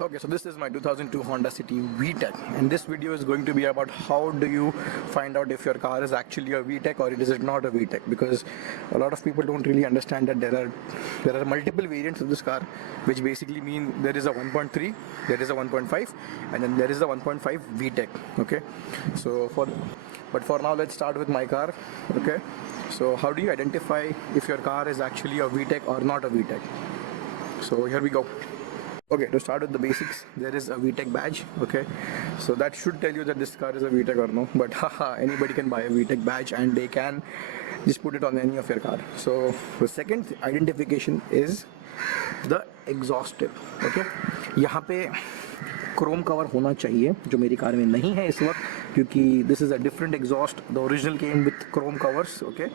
Okay, so this is my 2002 Honda City Vtec, and this video is going to be about how do you find out if your car is actually a Vtec or is it not a Vtec, because a lot of people don't really understand that there are multiple variants of this car, which basically mean there is a 1.3, there is a 1.5, and then there is a 1.5 Vtec. Okay, so for now let's start with my car. Okay, so how do you identify if your car is actually a Vtec or not a Vtec? So here we go. Okay, to start with the basics, there is a Vtec badge. Okay, so that should tell you that this car is a Vtec or no, but haha, anybody can buy a Vtec badge and they can just put it on any of your car. So the second identification is the exhaust tip. Okay, यहाँ पे Chrome cover होना चाहिए, जो मेरी car में नहीं है इस वक्त, क्योंकि this is a different exhaust. The original came with chrome covers. Okay,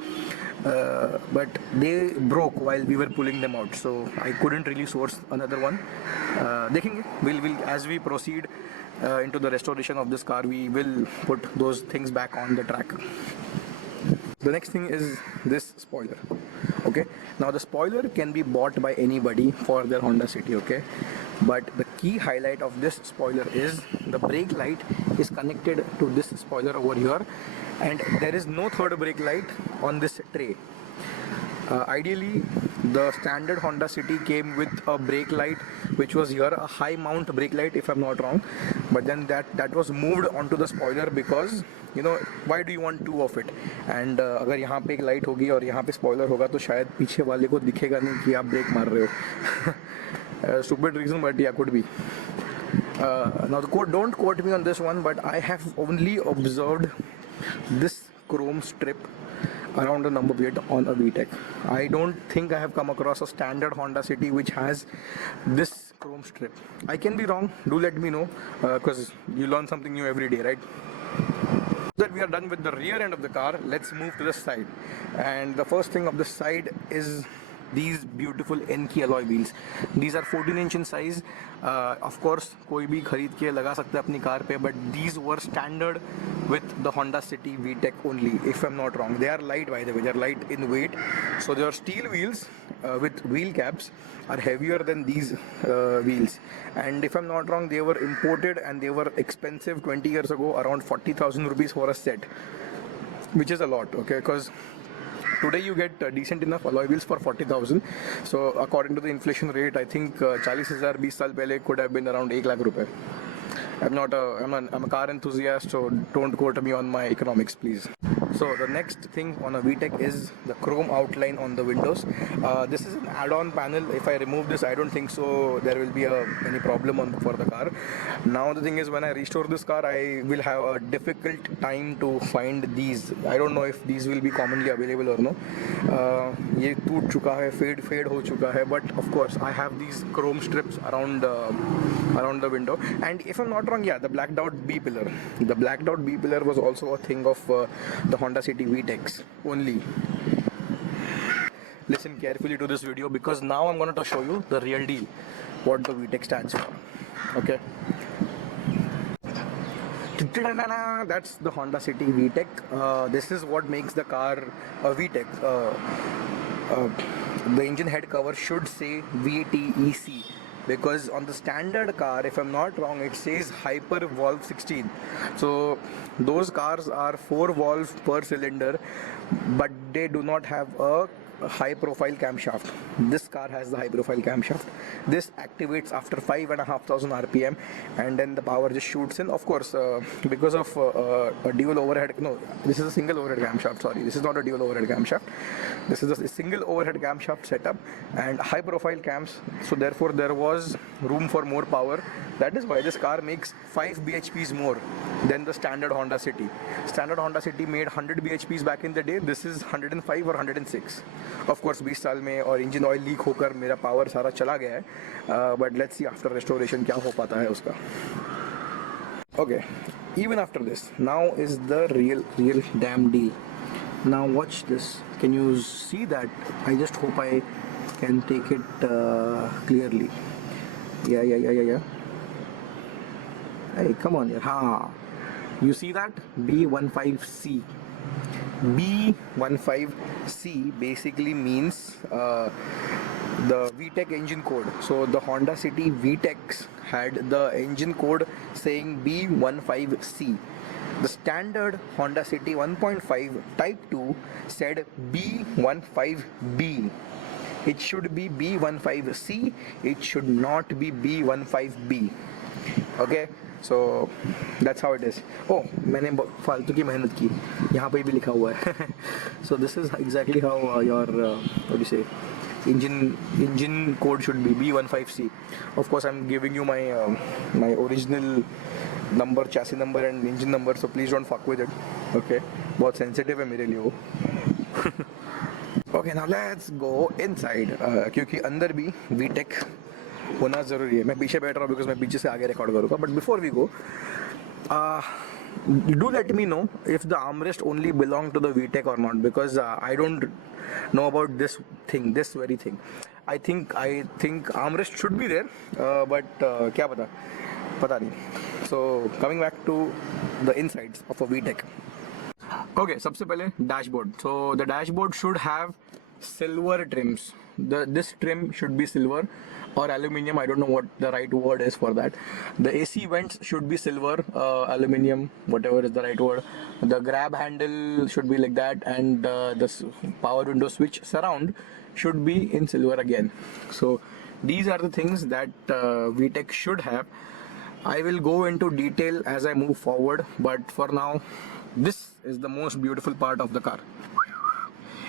but they broke while we were pulling them out, so I couldn't really source another one. देखेंगे, will as we proceed into the restoration of this car, we will put those things back on the track. The next thing is this spoiler. Okay, now the spoiler can be bought by anybody for their Honda City. Okay, but the key highlight of this spoiler is the brake light is connected to this spoiler over here, and there is no third brake light on this tray. Ideally, the standard Honda City came with a brake light which was here, a high mount brake light if I'm not wrong, but then that was moved onto the spoiler because, you know, why do you want two of it? And अगर यहाँ पे एक light होगी और यहाँ पे spoiler होगा तो शायद पीछे वाले को दिखेगा नहीं कि आप ब्रेक मार रहे हो. Stupid reason, but yeah, could be. Now don't quote me on this one, but I have only observed this chrome strip around the number plate on a Vtec. I don't think I have come across a standard Honda City which has this chrome strip. I can be wrong, do let me know, because you learn something new every day, right? That we are done with the rear end of the car, let's move to the side. And the first thing of the side is these beautiful N की alloy wheels. These are 14 inch in size. Of course कोई भी खरीद के लगा सकता है अपनी car पे, but these were standard with the Honda City Vtec only, if I'm not wrong. They are light, by the way, they are light in weight. So they are steel wheels with wheel caps are heavier than these wheels, and if I'm not wrong, they were imported and they were expensive 20 years ago, around 40,000 rupees for a set, which is a lot. Okay, because today you get decent enough alloy wheels for 40,000. So according to the inflation rate, I think 40,000 20 साल पहले could have been around 1 lakh रुपए. I'm a car enthusiast, so don't quote me on my economics, please. So the next thing on a Vtec is the chrome outline on the windows. This is an add-on panel. If I remove this, I don't think so there will be any problem for the car. Now the thing is, when I restore this car, I will have a difficult time to find these. I don't know if these will be commonly available or no. ये टूट चुका है, fade हो चुका है, but of course I have these chrome strips around the window. And if I'm not wrong, yeah, the blacked out B pillar. The blacked out B pillar was also a thing of the Honda City Vtecs only. Listen carefully to this video, because now I'm going to show you the real deal, what the Vtec stands for. Okay, that's the Honda City Vtec. This is what makes the car a Vtec. The engine head cover should say VTEC, because on the standard car, if I'm not wrong, it says Hyper Valve 16. So those cars are 4 valves per cylinder, but they do not have a high profile camshaft. This car has the high profile camshaft. This activates after 5,500 RPM, and then the power just shoots in. Of course, because of a dual overhead, no, this is a single overhead camshaft, sorry, this is not a dual overhead camshaft, this is a single overhead camshaft setup and high profile cams, so therefore there was room for more power. That is why this car makes 5 bhps more than the standard Honda City. Standard Honda City made 100 bhps back in the day. This is 105 or 106. Of course 20 साल में और engine oil leak होकर मेरा power सारा चला गया है, but let's see after restoration क्या हो पाता है उसका. Okay, even after this, now is the real damn deal. Now watch this. Can you see that? I just hope I can take it clearly. Yeah. Hey, come on here. Ha! You see that? B15C. B15C basically means the Vtec engine code. So the Honda City Vtecs had the engine code saying B15C. The standard Honda City 1.5 Type 2 said B15B. It should be B15C, it should not be B15B. Okay, so that's how it is. Oh, मैंने फालतू की मेहनत की, यहाँ पे भी लिखा हुआ है. So this is exactly how your what do you say, engine code should be B15C. Of course, I'm giving you my original number, chassis number and engine number, so please don't fuck with it. Okay, बहुत sensitive है मेरे लिए वो. Okay, now let's go inside. क्योंकि अंदर भी Vtec होना ज़रूरी है. मैं पीछे बैठ रहा हूँ because मैं पीछे से आगे रिकॉर्ड करूँगा. But before we go, do let me know if the armrest only belong to the Vtec or not, because I don't know about this thing, this very thing. I think armrest should be there, but क्या पता नहीं. So coming back to the insides of a Vtec. Okay, सबसे पहले dashboard. So the dashboard should have silver trims. This trim should be silver or aluminium. I don't know what the right word is for that. The AC vents should be silver, aluminium, whatever is the right word. The grab handle should be like that, and the power window switch surround should be in silver again. So these are the things that Vtec should have. I will go into detail as I move forward, but for now, this is the most beautiful part of the car.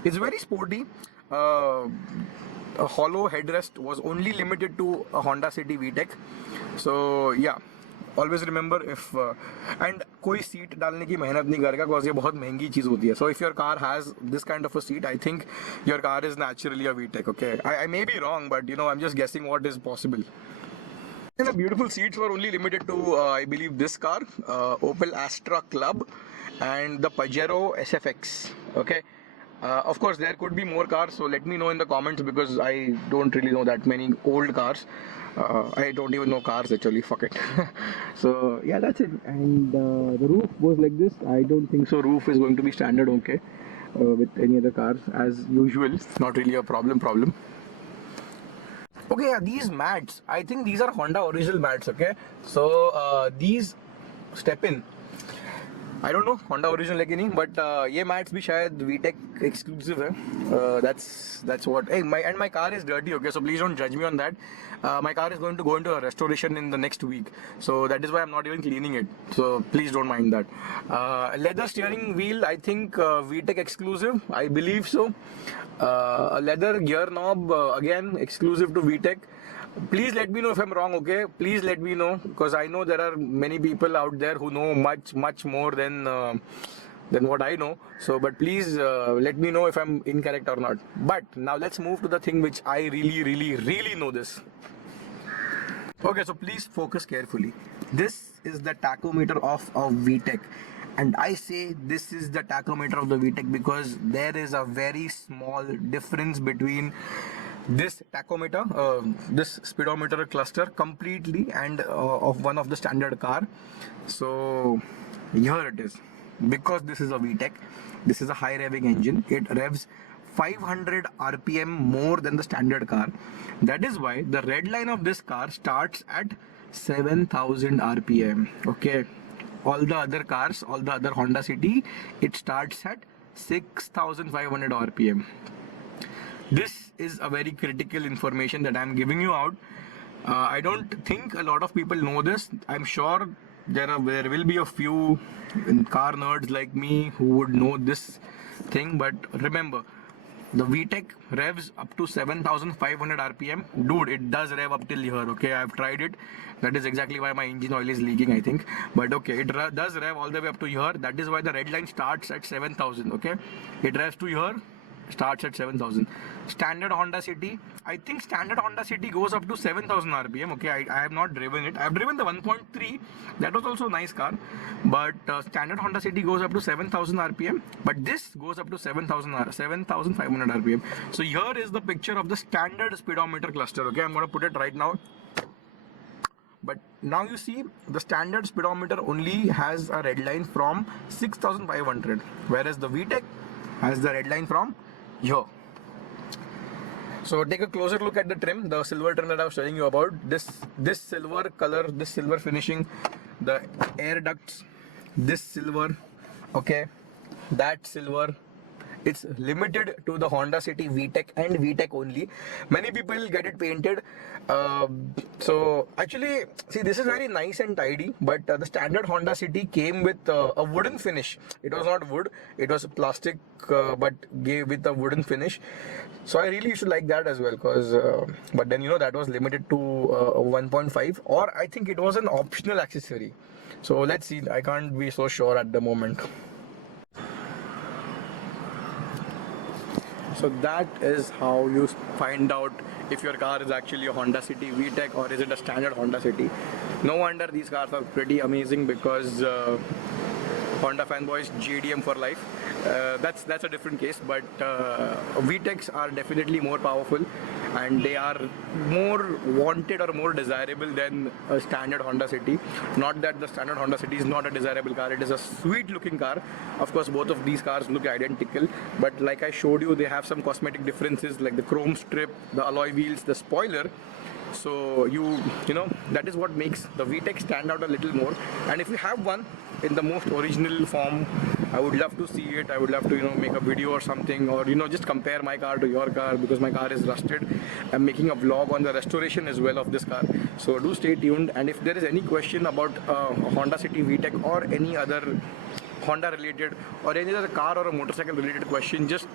It's very sporty. A hollow headrest was only limited to a Honda City Vtec. So yeah, always remember if and कोई seat डालने की मेहनत नहीं करेगा because ये बहुत महंगी चीज़ होती है. So if your car has this kind of a seat, I think your car is naturally a Vtec. Okay, I may be wrong, but you know, I'm just guessing what is possible. And the beautiful seats were only limited to I believe this car, Opel Astra Club, and the Pajero SFX. Okay. Of course, there could be more cars, so let me know in the comments because I don't really know that many old cars. I don't even know cars actually, fuck it. So yeah, that's it. And the roof goes like this. I don't think so roof is going to be standard, okay, with any other cars as usual. Not really a problem. Okay, yeah, these mats, I think these are Honda original mats, okay. So these step in, I don't know Honda original है कि नहीं, but ये mats भी शायद Vtec exclusive है. That's what. Hey, my car is dirty, okay, so please don't judge me on that. My car is going to go into a restoration in the next week, so that is why I'm not even cleaning it. So please don't mind that. Leather steering wheel, I think Vtec exclusive, I believe so. A leather gear knob, again exclusive to Vtec. Please let me know if I'm wrong, okay? Please let me know, because I know there are many people out there who know much more than what I know. So, but please let me know if I'm incorrect or not. But now let's move to the thing which I really know this. Okay, so please focus carefully. This is the tachometer of a Vtec. And I say this is the tachometer of the Vtec because there is a very small difference between this tachometer, this speedometer cluster completely, and of one of the standard car. So here it is. Because this is a Vtec, this is a high revving engine, it revs 500 rpm more than the standard car. That is why the red line of this car starts at 7000 rpm. Okay, all the other cars, all the other Honda City, it starts at 6500 rpm. This is a very critical information that I'm giving you out. I don't think a lot of people know this. I'm sure there will be a few car nerds like me who would know this thing, but remember, the Vtec revs up to 7500 rpm. Dude, it does rev up till here, okay? I've tried it. That is exactly why my engine oil is leaking, I think. But okay, it does rev all the way up to here. That is why the red line starts at 7000, okay? It revs to here, starts at 7000. Standard Honda City, I think standard Honda City goes up to 7000 rpm. Okay, I have not driven it. I have driven the 1.3. That was also a nice car, but standard Honda City goes up to 7000 rpm, but this goes up to 7500 rpm. So here is the picture of the standard speedometer cluster. Okay, I'm going to put it right now. But now you see the standard speedometer only has a red line from 6500, whereas the Vtec has the red line from here. So take a closer look at the trim, the silver trim that I was telling you about. This silver color, this silver finishing, the air ducts, this silver, okay, that silver. It's limited to the Honda City Vtec and Vtec only. Many people get it painted. So actually, see, this is very nice and tidy, but the standard Honda City came with a wooden finish. It was not wood, it was plastic, but gave with a wooden finish. So I really used to like that as well, because but then that was limited to 1.5, or I think it was an optional accessory. So let's see, I can't be so sure at the moment. So that is how you find out if your car is actually a Honda City Vtec or is it a standard Honda City. No wonder these cars are pretty amazing, because Honda fanboys JDM for life. That's a different case, but Vtecs are definitely more powerful and they are more wanted or more desirable than a standard Honda City. Not that the standard Honda City is not a desirable car, it is a sweet looking car. Of course, both of these cars look identical, but like I showed you, they have some cosmetic differences like the chrome strip, the alloy wheels, the spoiler. So you know that is what makes the Vtec stand out a little more. And if you have one in the most original form, I would love to see it. I would love to make a video or something, or just compare my car to your car, because my car is rusted. I'm making a vlog on the restoration as well of this car, so do stay tuned. And if there is any question about Honda City Vtec or any other Honda related or any other car or a motorcycle related question, just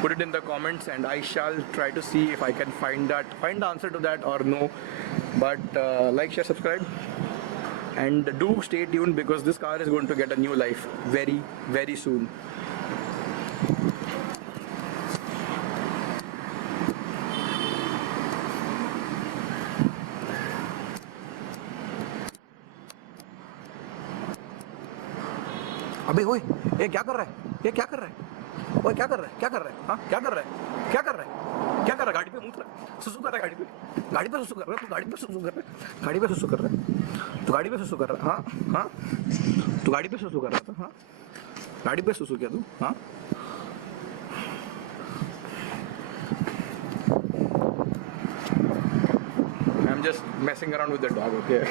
put it in the comments and I shall try to see if I can find the answer to that or no. But like, share, subscribe, and do stay tuned, because this car is going to get a new life very, very soon. अबे ओए, ये क्या कर रहा है? ये क्या कर रहा है? ओए क्या कर रहा है? क्या कर रहा है? हाँ, क्या कर रहा है? क्या कर रहा है? क्या कर रहा है? गाड़ी पे मूत रहा है, सुसु कर रहा है, गाड़ी पे सुसु कर रहा है, तू गाड़ी पे सुसु कर रहा है, गाड़ी पे सुसु कर रहा है, तू गाड़ी पे सुसु कर रहा है, हाँ हाँ, तू गाड़ी पे सुसु कर रहा था, हाँ, गाड़ी पे सुसु किया तू, हाँ. I'm just messing around with the dog, okay?